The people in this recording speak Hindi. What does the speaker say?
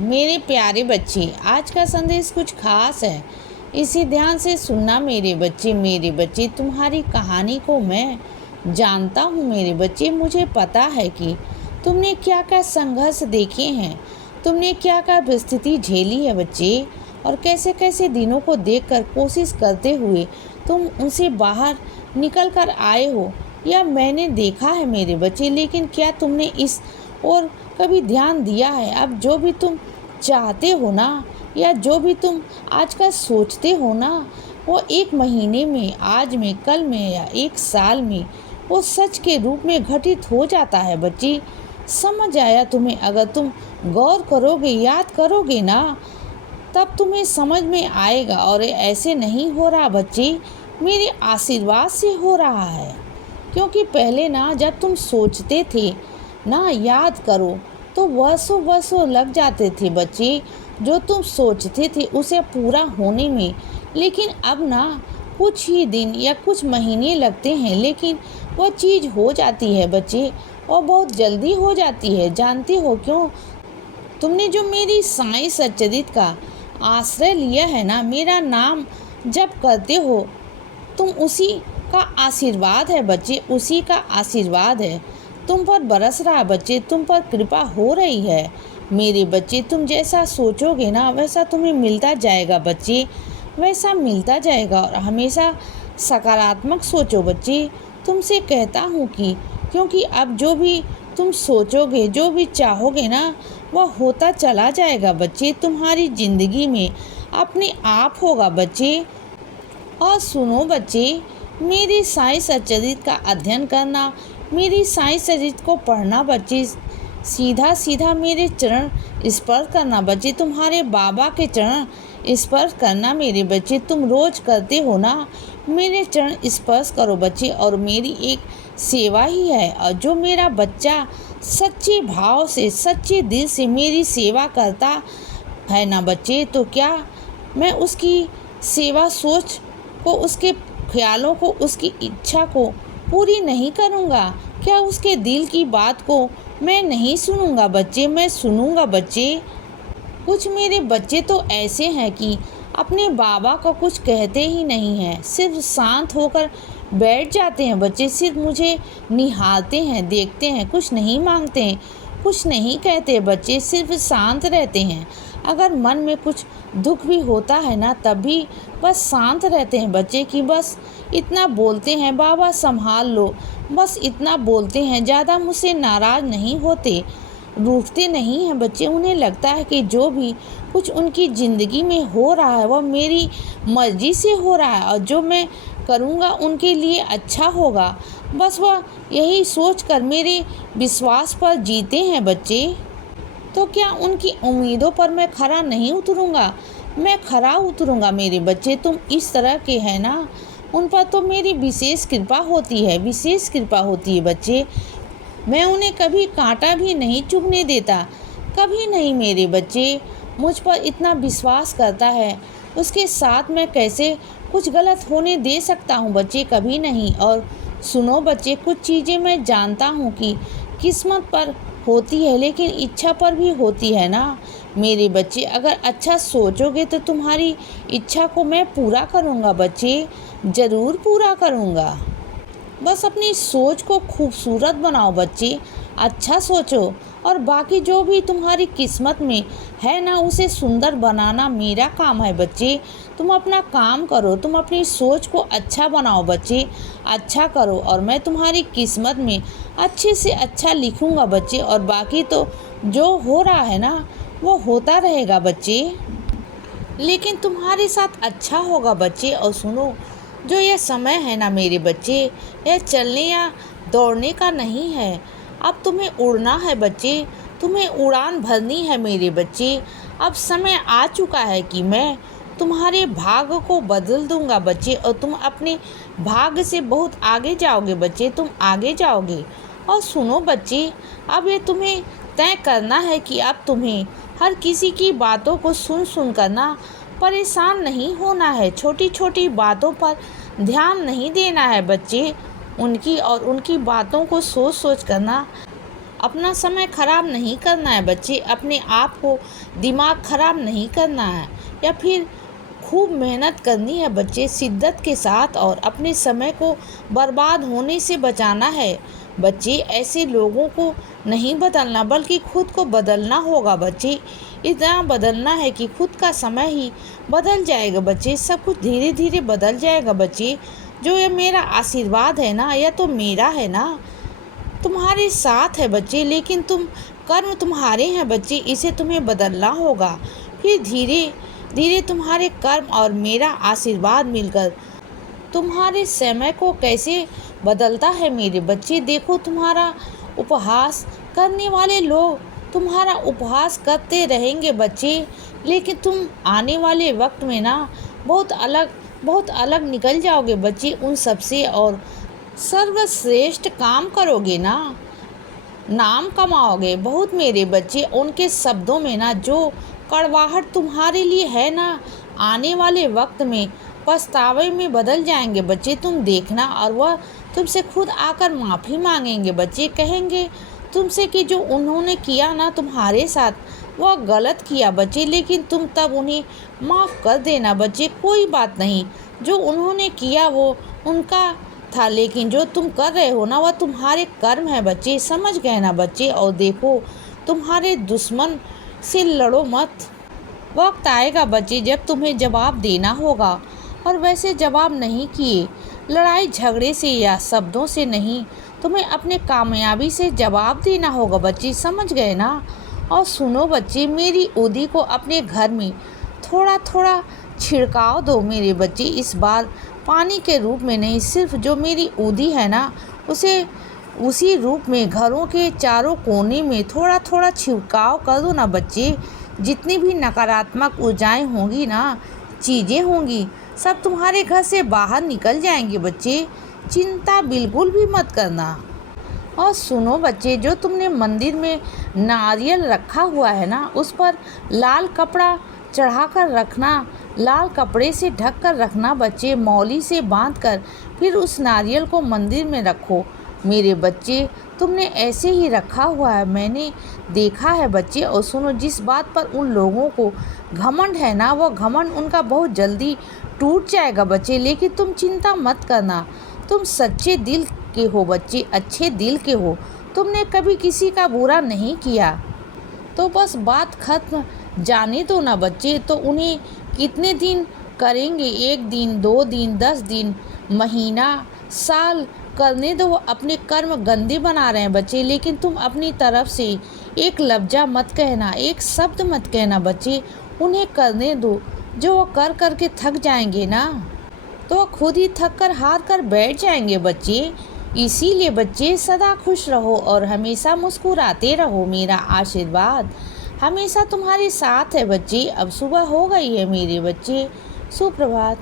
मेरे प्यारे बच्चे, आज का संदेश कुछ खास है। इसे ध्यान से सुनना मेरे बच्चे। मेरे बच्चे, तुम्हारी कहानी को मैं जानता हूँ मेरे बच्चे। मुझे पता है कि तुमने क्या क्या संघर्ष देखे हैं, तुमने क्या क्या परिस्थिति झेली है बच्चे, और कैसे कैसे दिनों को देखकर कोशिश करते हुए तुम उनसे बाहर निकल कर आए हो, यह मैंने देखा है मेरे बच्चे। लेकिन क्या तुमने इस और कभी ध्यान दिया है, अब जो भी तुम चाहते हो ना, या जो भी तुम आज का सोचते हो ना, वो एक महीने में, आज में, कल में या एक साल में वो सच के रूप में घटित हो जाता है बच्चे। समझ आया तुम्हें? अगर तुम गौर करोगे, याद करोगे ना, तब तुम्हें समझ में आएगा। और ऐसे नहीं हो रहा बच्चे, मेरे आशीर्वाद से हो रहा है। क्योंकि पहले ना, जब तुम सोचते थे ना, याद करो, तो वर्षों वर्षों लग जाते थे बच्चे, जो तुम सोचते थे उसे पूरा होने में। लेकिन अब ना, कुछ ही दिन या कुछ महीने लगते हैं, लेकिन वह चीज़ हो जाती है बच्चे, और बहुत जल्दी हो जाती है। जानते हो क्यों? तुमने जो मेरी साईं सच्चरित का आश्रय लिया है ना, मेरा नाम जप करते हो, तुम उसी का आशीर्वाद है बच्चे, उसी का आशीर्वाद है तुम पर बरस रहा बच्चे, तुम पर कृपा हो रही है मेरे बच्चे। तुम जैसा सोचोगे ना, वैसा तुम्हें मिलता जाएगा बच्चे, वैसा मिलता जाएगा। और हमेशा सकारात्मक सोचो बच्चे। तुमसे कहता हूँ कि क्योंकि अब जो भी तुम सोचोगे, जो भी चाहोगे ना, वह होता चला जाएगा बच्चे, तुम्हारी ज़िंदगी में अपने आप होगा बच्चे। और सुनो बच्चे, मेरी साईं सच्चरित का अध्ययन करना, मेरी साईं सच्चरित को पढ़ना बच्चे, सीधा सीधा मेरे चरण स्पर्श करना बच्चे, तुम्हारे बाबा के चरण स्पर्श करना मेरे बच्चे। तुम रोज़ करते हो ना, मेरे चरण स्पर्श करो बच्चे। और मेरी एक सेवा ही है, और जो मेरा बच्चा सच्चे भाव से, सच्चे दिल से मेरी सेवा करता है ना बच्चे, तो क्या मैं उसकी सेवा सोच को, उसके ख्यालों को, उसकी इच्छा को पूरी नहीं करूँगा? क्या उसके दिल की बात को मैं नहीं सुनूंगा बच्चे? मैं सुनूंगा बच्चे। कुछ मेरे बच्चे तो ऐसे हैं कि अपने बाबा को कुछ कहते ही नहीं हैं, सिर्फ शांत होकर बैठ जाते हैं बच्चे, सिर्फ मुझे निहारते हैं, देखते हैं, कुछ नहीं मांगते हैं, कुछ नहीं कहते बच्चे, सिर्फ शांत रहते हैं। अगर मन में कुछ दुख भी होता है ना, तब भी बस शांत रहते हैं बच्चे, कि बस इतना बोलते हैं, बाबा संभाल लो, बस इतना बोलते हैं, ज़्यादा मुझसे नाराज़ नहीं होते, रूठते नहीं हैं बच्चे। उन्हें लगता है कि जो भी कुछ उनकी ज़िंदगी में हो रहा है, वह मेरी मर्ज़ी से हो रहा है, और जो मैं करूँगा उनके लिए अच्छा होगा। बस वह यही सोच कर मेरे विश्वास पर जीते हैं बच्चे। तो क्या उनकी उम्मीदों पर मैं खरा नहीं उतरूँगा? मैं खरा उतरूँगा मेरे बच्चे। तुम इस तरह के हैं ना, उन पर तो मेरी विशेष कृपा होती है, विशेष कृपा होती है बच्चे। मैं उन्हें कभी कांटा भी नहीं चुभने देता, कभी नहीं मेरे बच्चे। मुझ पर इतना विश्वास करता है, उसके साथ मैं कैसे कुछ गलत होने दे सकता हूँ बच्चे? कभी नहीं। और सुनो बच्चे, कुछ चीज़ें मैं जानता हूँ कि किस्मत पर होती है, लेकिन इच्छा पर भी होती है ना मेरे बच्चे। अगर अच्छा सोचोगे तो तुम्हारी इच्छा को मैं पूरा करूँगा बच्चे, ज़रूर पूरा करूँगा। बस अपनी सोच को खूबसूरत बनाओ बच्चे, अच्छा सोचो, और बाकी जो भी तुम्हारी किस्मत में है ना, उसे सुंदर बनाना मेरा काम है बच्चे। तुम अपना काम करो, तुम अपनी सोच को अच्छा बनाओ बच्चे, अच्छा करो, और मैं तुम्हारी किस्मत में अच्छे से अच्छा लिखूँगा बच्चे। और बाकी तो जो हो रहा है ना, वो होता रहेगा बच्चे, लेकिन तुम्हारे साथ अच्छा होगा बच्चे। और सुनो, जो ये समय है ना मेरे बच्चे, यह चलने या दौड़ने का नहीं है। अब तुम्हें उड़ना है बच्चे, तुम्हें उड़ान भरनी है मेरे बच्चे। अब समय आ चुका है कि मैं तुम्हारे भाग्य को बदल दूंगा बच्चे, और तुम अपने भाग्य से बहुत आगे जाओगे बच्चे, तुम आगे जाओगे। और सुनो बच्चे, अब ये तुम्हें तय करना है कि अब तुम्हें हर किसी की बातों को सुन कर ना परेशान नहीं होना है, छोटी छोटी बातों पर ध्यान नहीं देना है बच्चे, उनकी और उनकी बातों को सोच सोच कर ना अपना समय खराब नहीं करना है बच्चे, अपने आप को दिमाग खराब नहीं करना है, या फिर खूब मेहनत करनी है बच्चे शिद्दत के साथ, और अपने समय को बर्बाद होने से बचाना है बच्चे। ऐसे लोगों को नहीं बदलना बल्कि खुद को बदलना होगा बच्चे। इतना बदलना है कि खुद का समय ही बदल जाएगा बच्चे, सब कुछ धीरे धीरे बदल जाएगा बच्चे। जो ये मेरा आशीर्वाद है ना, यह तो मेरा है ना, तुम्हारे साथ है बच्चे, लेकिन कर्म तुम्हारे हैं बच्चे, इसे तुम्हें बदलना होगा। फिर धीरे धीरे तुम्हारे कर्म और मेरा आशीर्वाद मिलकर तुम्हारे समय को कैसे बदलता है मेरे बच्चे। देखो, तुम्हारा उपहास करने वाले लोग तुम्हारा उपहास करते रहेंगे बच्चे, लेकिन तुम आने वाले वक्त में ना बहुत अलग निकल जाओगे बच्चे उन सबसे, और सर्वश्रेष्ठ काम करोगे ना, नाम कमाओगे बहुत मेरे बच्चे। उनके शब्दों में ना जो कड़वाहट तुम्हारे लिए है ना, आने वाले वक्त में पछतावे में बदल जाएंगे बच्चे, तुम देखना। और वह तुमसे खुद आकर माफ़ी मांगेंगे बच्चे, कहेंगे तुमसे कि जो उन्होंने किया ना तुम्हारे साथ वह गलत किया बच्चे, लेकिन तुम तब उन्हें माफ़ कर देना बच्चे, कोई बात नहीं। जो उन्होंने किया वो उनका था, लेकिन जो तुम कर रहे हो ना वह तुम्हारे कर्म है बच्चे, समझ गए ना बच्चे। और देखो, तुम्हारे दुश्मन से लड़ो मत, वक्त आएगा बच्चे जब तुम्हें जवाब देना होगा, और वैसे जवाब नहीं किए लड़ाई झगड़े से या शब्दों से नहीं, तुम्हें अपने कामयाबी से जवाब देना होगा बच्चे, समझ गए ना। और सुनो बच्चे, मेरी उदी को अपने घर में थोड़ा थोड़ा छिड़काव दो मेरे बच्चे, इस बार पानी के रूप में नहीं, सिर्फ जो मेरी उदी है ना उसे उसी रूप में घरों के चारों कोने में थोड़ा थोड़ा छिड़काव कर दो ना बच्चे। जितनी भी नकारात्मक ऊर्जाएं होंगी ना, चीज़ें होंगी, सब तुम्हारे घर से बाहर निकल जाएंगे बच्चे, चिंता बिल्कुल भी मत करना। और सुनो बच्चे, जो तुमने मंदिर में नारियल रखा हुआ है ना, उस पर लाल कपड़ा चढ़ाकर रखना, लाल कपड़े से ढक कर रखना बच्चे, मौली से बांधकर, फिर उस नारियल को मंदिर में रखो मेरे बच्चे। तुमने ऐसे ही रखा हुआ है, मैंने देखा है बच्चे। और सुनो, जिस बात पर उन लोगों को घमंड है ना, वह घमंड उनका बहुत जल्दी टूट जाएगा बच्चे, लेकिन तुम चिंता मत करना, तुम सच्चे दिल के हो बच्चे, अच्छे दिल के हो, तुमने कभी किसी का बुरा नहीं किया, तो बस बात खत्म, जाने दो ना बच्चे। तो उन्हें कितने दिन करेंगे, 1 दिन 2 दिन 10 दिन महीना साल, करने दो, वो अपने कर्म गंदे बना रहे हैं बच्चे, लेकिन तुम अपनी तरफ से एक लफ्जा मत कहना, एक शब्द मत कहना बच्चे, उन्हें करने दो। जो वो कर करके थक जाएंगे ना, तो वो खुद ही थक कर हार कर बैठ जाएंगे बच्चे। इसीलिए बच्चे सदा खुश रहो और हमेशा मुस्कुराते रहो, मेरा आशीर्वाद हमेशा तुम्हारे साथ है बच्चे। अब सुबह हो गई है मेरे बच्चे, सुप्रभात।